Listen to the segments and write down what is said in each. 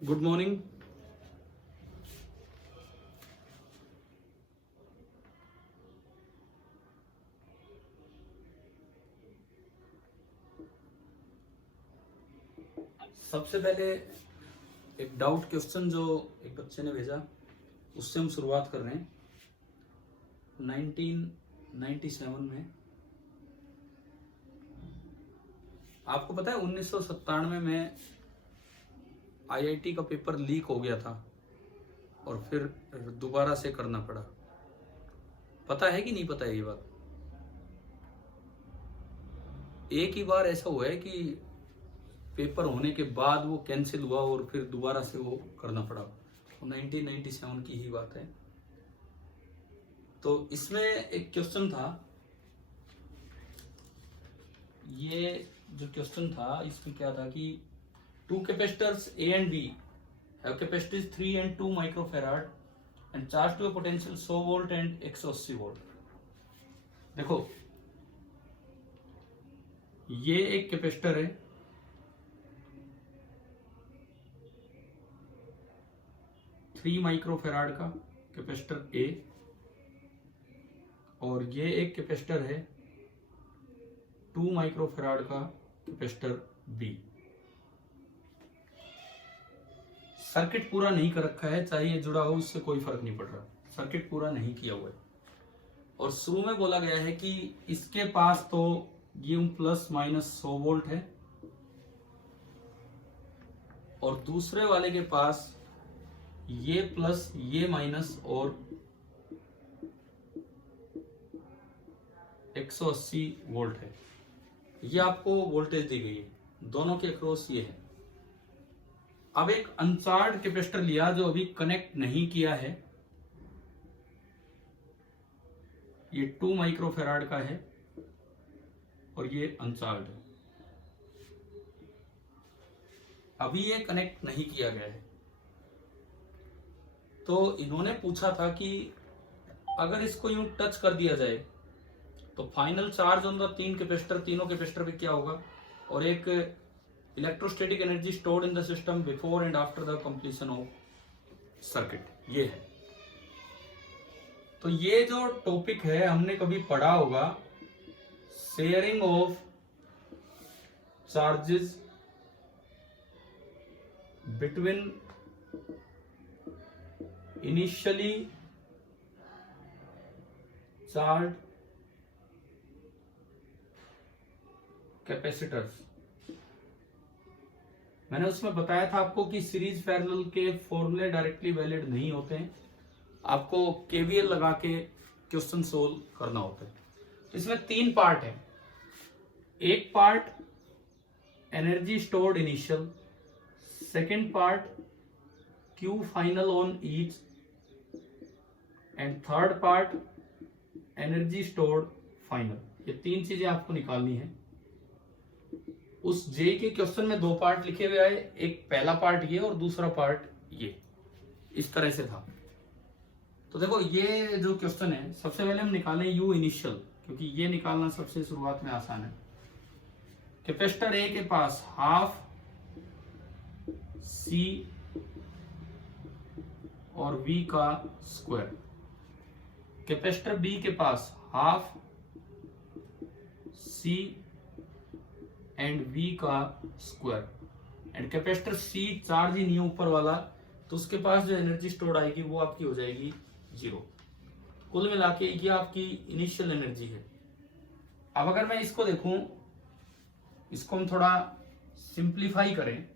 Good morning. सबसे पहले एक डाउट क्वेश्चन जो एक बच्चे ने भेजा उससे हम शुरुआत कर रहे हैं। 1997 में आपको पता है 1997 में आईआईटी का पेपर लीक हो गया था और फिर दोबारा से करना पड़ा। पता है कि नहीं पता है ये बात? एक ही बार ऐसा हुआ है कि पेपर होने के बाद वो कैंसिल हुआ और फिर दोबारा से वो करना पड़ा। तो 1997 की ही बात है। तो इसमें एक क्वेश्चन था, ये जो क्वेश्चन था इसमें क्या था कि two capacitors A and B have capacities 3 and 2 microfarad and charged to a potential 100 volt and 180 volt। देखो ये एक कैपेसिटर है, थ्री माइक्रोफेराड का कैपेसिटर A, और ये एक कैपेसिटर है 2 माइक्रोफेराड का कैपेसिटर B। सर्किट पूरा नहीं कर रखा है, चाहे ये जुड़ा हो उससे कोई फर्क नहीं पड़ रहा, सर्किट पूरा नहीं किया हुआ है। और शुरू में बोला गया है कि इसके पास तो ये प्लस माइनस 100 वोल्ट है और दूसरे वाले के पास ये प्लस ये माइनस और 180 वोल्ट है। ये आपको वोल्टेज दी गई है, दोनों के अक्रॉस ये है। अब एक अनचार्ज कैपेसिटर लिया जो अभी कनेक्ट नहीं किया है, ये 2 माइक्रोफेराड का है और ये अनचार्ज है, अभी ये कनेक्ट नहीं किया गया है। तो इन्होंने पूछा था कि अगर इसको यूं टच कर दिया जाए तो फाइनल चार्ज ऑन द तीनों कैपेसिटर पे क्या होगा, और एक electrostatic energy stored in the system before and after the completion of circuit, ये है। तो ये जो टॉपिक है हमने कभी पढ़ा होगा, sharing of charges between initially charge capacitors. मैंने उसमें बताया था आपको कि सीरीज पैरेलल के फॉर्मूले डायरेक्टली वैलिड नहीं होते हैं, आपको केवीएल लगा के क्वेश्चन सोल्व करना होता है। इसमें 3 पार्ट है। एक part energy stored initial, second part Q final on each, and third part energy stored final. ये 3 चीजें आपको निकालनी है। उस जे के क्वेश्चन में 2 पार्ट लिखे हुए आए, एक पहला पार्ट ये और दूसरा पार्ट ये, इस तरह से था। तो देखो ये जो क्वेश्चन है, सबसे पहले हम निकालें यू इनिशियल, क्योंकि ये निकालना सबसे शुरुआत में आसान है। कैपेसिटर ए के पास हाफ सी और वी का स्क्वायर, कैपेसिटर बी के पास हाफ सी एंड वी का square, and capacitor C charge ही नहीं है ऊपर वाला, तो उसके पास जो एनर्जी स्टोर्ड आएगी वो आपकी हो जाएगी 0। कुल मिला के ये आपकी इनिशियल एनर्जी है। अब अगर मैं इसको देखूं, इसको हम थोड़ा सिंप्लीफाई करें,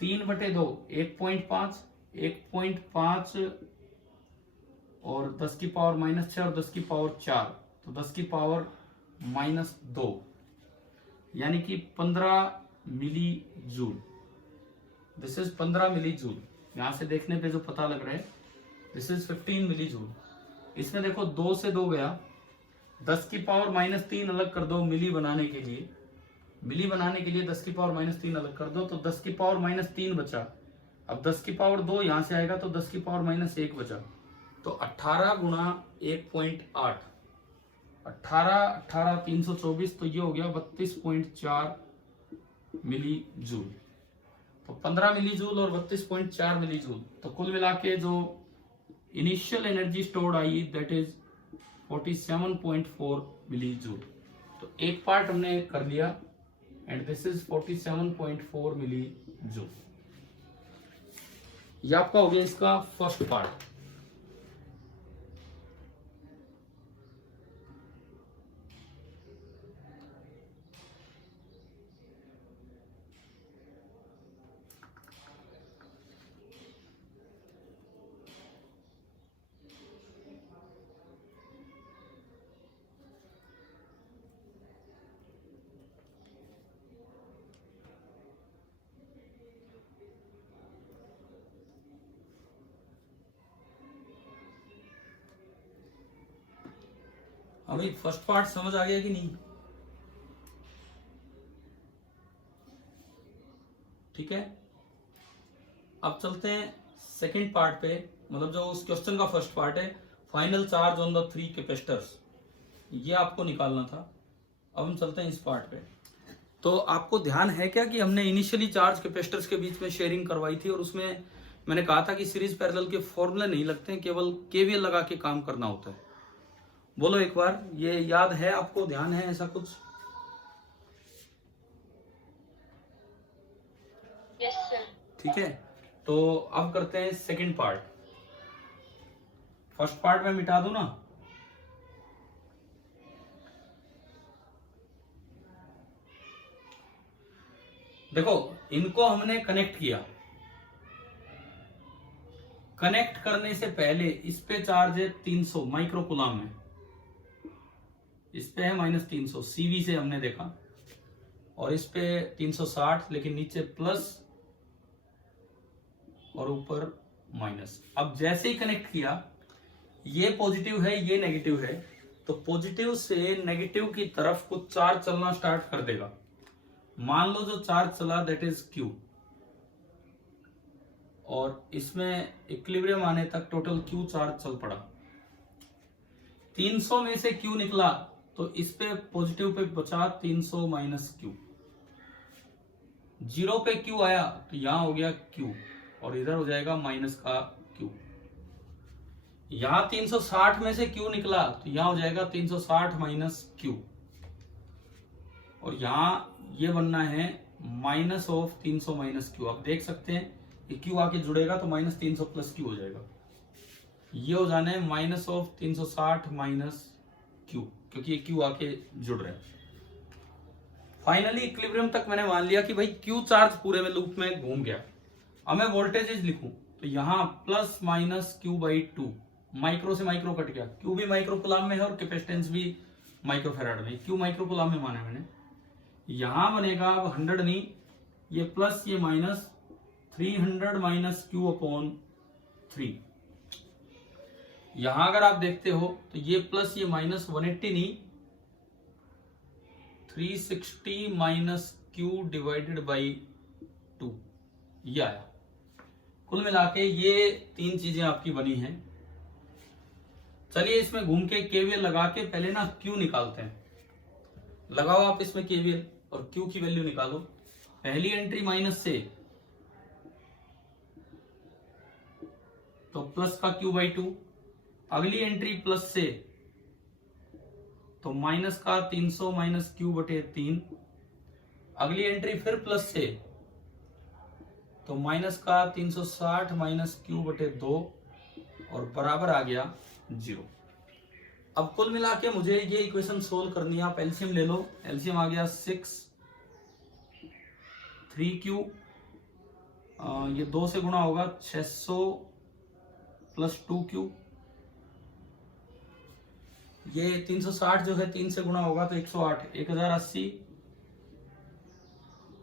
3/2 1.5 1.5 और 10 की पावर -6 और 10 की पावर 4, तो 10 की पावर -2 यानी कि 15 millijoule. This is 15 millijoule. यहां से देखने पे जो पता लग रहा है, दिस इज 15 मिली जूल। इसमें देखो 2 से 2 गया, 10 की पावर -3 अलग कर दो मिली बनाने के लिए, 10 की पावर -3 अलग कर दो, तो 10 की पावर -3 बचा। अब 10 की पावर 2 यहां से आएगा तो 10 की पावर -1 बचा, तो 18 गुणा 1.8, 18 324, तो ये हो गया 32.4 मिली जूल। तो 15 मिली जूल और 32.4 मिली जूल, तो कुल मिला के जो initial energy stored I that is 47.4 milli joule. तो एक पार्ट हमने कर लिया and this is 47.4 milli joule. ये आपका हो गया इसका फर्स्ट पार्ट। अभी फर्स्ट पार्ट समझ आ गया कि नहीं? ठीक है, अब चलते हैं सेकंड पार्ट पे, मतलब जो उस क्वेश्चन का फर्स्ट पार्ट है, final charge on the 3 capacitors, ये आपको निकालना था। अब हम चलते हैं इस पार्ट पे। तो आपको ध्यान है क्या कि हमने इनिशियली चार्ज कैपेसिटर्स के बीच में शेयरिंग करवाई थी और उसमें मैंने कहा था कि सीरीज पैरेलल के फॉर्मूले नहीं लगते हैं, केवल केवीएल लगा के काम करना होता है। बोलो एक बार, ये याद है आपको, ध्यान है ऐसा कुछ? Yes sir. ठीक है, तो अब करते हैं सेकंड पार्ट। फर्स्ट पार्ट में मिटा दूं ना? देखो, इनको हमने कनेक्ट किया। कनेक्ट करने से पहले इस पे चार्ज है 300 माइक्रोकुलाम में, इस पे है -300 सीवी से हमने देखा, और इस पे 360, लेकिन नीचे प्लस और ऊपर माइनस। अब जैसे ही कनेक्ट किया, ये पॉजिटिव है ये नेगेटिव है, तो पॉजिटिव से नेगेटिव की तरफ कुछ चार्ज चलना स्टार्ट कर देगा। मान लो जो चार्ज चला दैट इज Q, और इसमें इक्विलिब्रियम आने तक टोटल Q चार्ज चल पड़ा। 300 में से Q निकला तो इस पे पॉजिटिव पे बचा 300 माइनस Q। 0 पे Q आया तो यहां हो गया Q और इधर हो जाएगा माइनस का Q। यहां 360 में से Q निकला तो यहां हो जाएगा 360 माइनस Q, और यहां ये बनना है माइनस ऑफ 300 माइनस Q। आप देख सकते हैं कि Q आके जुड़ेगा तो -300 प्लस Q हो जाएगा। ये हो जाना है माइनस ऑफ 360 माइनस Q, क्योंकि ये Q आके जुड़ रहा है। फाइनली इक्विलिब्रियम तक मैंने मान लिया कि भाई Q चार्ज पूरे में लूप में घूम गया। अब मैं वोल्टेजेस लिखूं तो यहां प्लस माइनस Q/2, माइक्रो से माइक्रो कट गया, Q भी माइक्रोकुलाम में है और कैपेसिटेंस भी माइक्रोफेराड में, Q माइक्रोकुलाम में माना मैंने। यहां बनेगा अब 100 नहीं, ये प्लस ये माइनस, 300 माइनस Q/3। यहां अगर आप देखते हो तो ये प्लस ये माइनस 180 नहीं, 360 माइनस Q/2 ये आया। कुल मिला के ये 3 चीजें आपकी बनी हैं। चलिए इसमें घूम के केवीएल लगा के पहले ना Q निकालते हैं। लगाओ आप इसमें केवीएल और Q की वैल्यू निकालो। पहली एंट्री माइनस से तो प्लस का Q/2, अगली एंट्री प्लस से तो माइनस का 300 माइनस Q/3, अगली एंट्री फिर प्लस से तो माइनस का 360 माइनस Q/2 और बराबर आ गया 0। अब कुल मिला के मुझे ये इक्वेशन सोल्व करनी है। आप एलसीएम ले लो, एलसीएम आ गया 6, 3Q, ये 2 से गुणा होगा 600 प्लस 2Q, ये 360 जो है 3 से गुणा होगा तो 108, 1080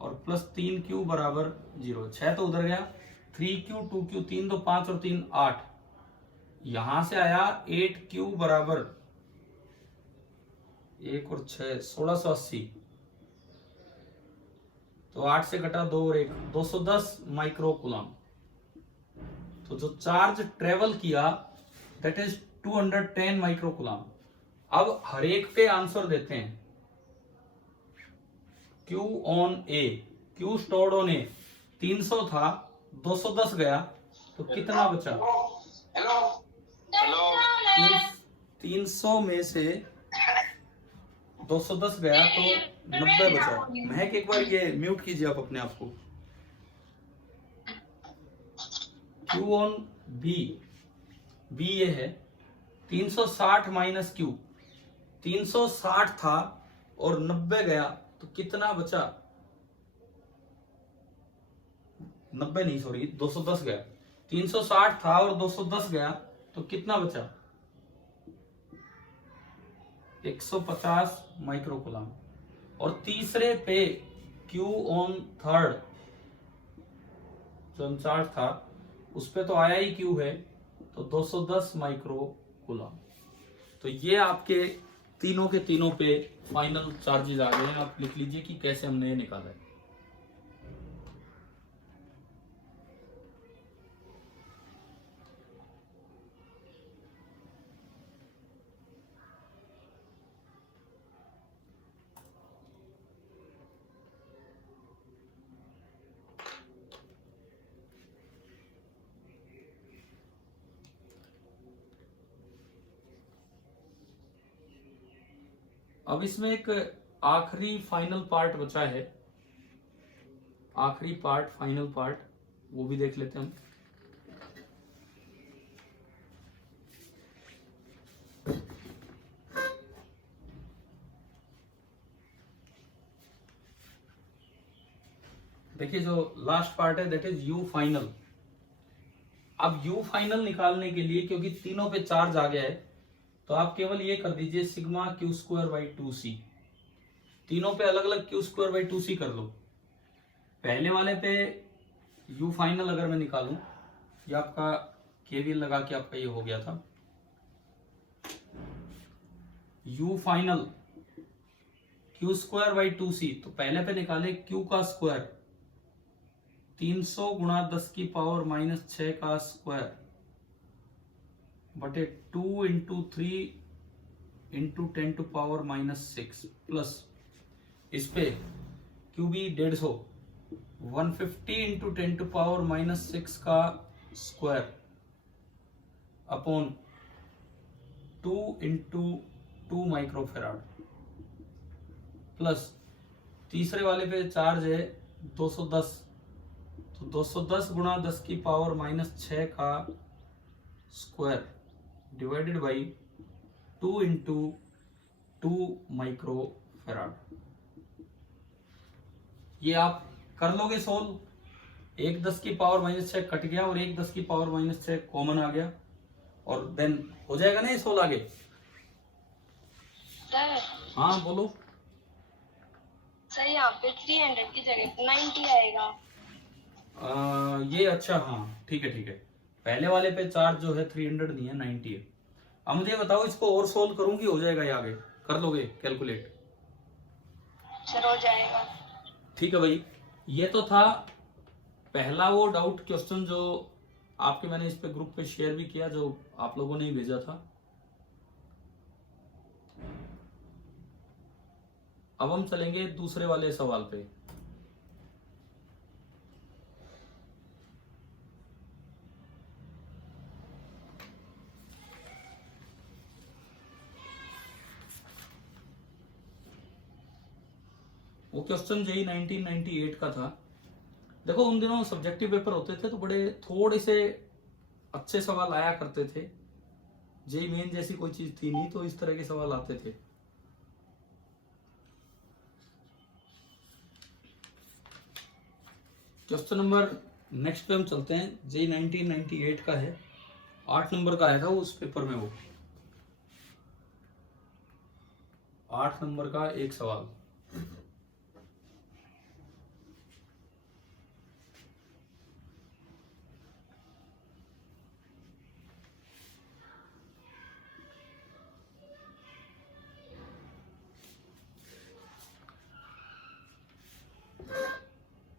और प्लस 3Q बराबर 0। 6 तो उधर गया, 3Q 2Q, 3 तो 5 और 3 8, यहां से आया 8Q बराबर 1 और 6 1680, तो 8 से घटा 2 और 1 210 माइक्रोकुलाम। तो जो चार्ज ट्रेवल किया दैट इज 210 माइक्रोकुलाम। अब हर एक पे आंसर देते हैं। Q on A, Q stored on A 300 था, 210 गया तो कितना बचा? हेलो हेलो 300 में से 210 गया तो 90 बचा। महक एक बार ये म्यूट कीजिए आप अपने आप को। Q ऑन B, B ये है 360 माइनस Q, 360 था और 90 गया तो कितना बचा? 90 नहीं, सॉरी 210 गया। 360 था और 210 गया तो कितना बचा? 150 माइक्रोकूलम। और तीसरे पे Q ऑन थर्ड जो इंचार्ज था उस पे तो आया ही Q है, तो 210 माइक्रोकूलम। तो ये आपके तीनों के तीनों पे फाइनल चार्जेस आ गए हैं। आप लिख लीजिए कि कैसे हमने ये निकाला है। अब इसमें एक आखिरी फाइनल पार्ट बचा है, आखिरी पार्ट, फाइनल पार्ट, वो भी देख लेते हैं हम। देखिए जो लास्ट पार्ट है दैट इज यू फाइनल। अब यू फाइनल निकालने के लिए, क्योंकि तीनों पे चार्ज आ गया है, तो आप केवल ये कर दीजिए sigma Q square by 2c। तीनों पे अलग अलग क्यू स्क्वायर बाई 2c कर लो। पहले वाले पे यू फाइनल अगर मैं निकालूं, ये आपका केवीएल लगा के आपका ये हो गया था। You final Q square by 2c, तो पहले पे निकाले क्यू का स्क्वायर 300 गुणा 10 की पावर माइनस 6 का स्क्वायर बटे 2 into 3 into 10 to power minus 6 plus इस पे QB 150 150 into 10 to power minus 6 का square upon 2 into 2 microfarad plus तीसरे वाले पे चार्ज है 210, तो 210 गुणा 10 की पावर माइनस 6 का square divided by 2 into 2 microfarad. ये आप कर लोगे सोल्व। एक 10 की पावर माइनस 6 कट गया और एक 10 की पावर माइनस 6 कॉमन आ गया, और देन हो जाएगा ना ये सोल्व आगे। हाँ बोलो। सर यहाँ पे 300 की जगह 90 आएगा। ये अच्छा, हाँ ठीक है ठीक है। पहले वाले पे चार्ज जो है 300 नहीं है, 90 है। अब मुझे बताओ इसको और सोल्व करूं कि हो जाएगा ये आगे? कर लोगे कैलकुलेट? सर हो जाएगा। ठीक है भाई, ये तो था पहला वो डाउट क्वेश्चन जो आपके मैंने इस पे ग्रुप पे शेयर भी किया, जो आप लोगों ने ही भेजा था। अब हम चलेंगे दूसरे वाले सवाल पे। वो क्वेश्चन जेई 1998 का था। देखो उन दिनों सब्जेक्टिव पेपर होते थे तो बड़े थोड़े से अच्छे सवाल आया करते थे। जेई मेन जैसी कोई चीज थी नहीं, तो इस तरह के सवाल आते थे। क्वेश्चन नंबर नेक्स्ट पे हम चलते हैं। जेई 1998 का है, 8 नंबर का आया था उस पेपर में। वो 8 नंबर का एक सवाल।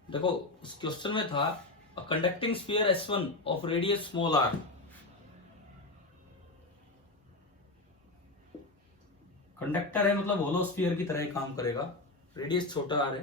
देखो उस क्वेश्चन में था a conducting sphere S1 of radius small r। Conductor है मतलब होलो स्फीयर की तरह ही काम करेगा, रेडियस छोटा r है।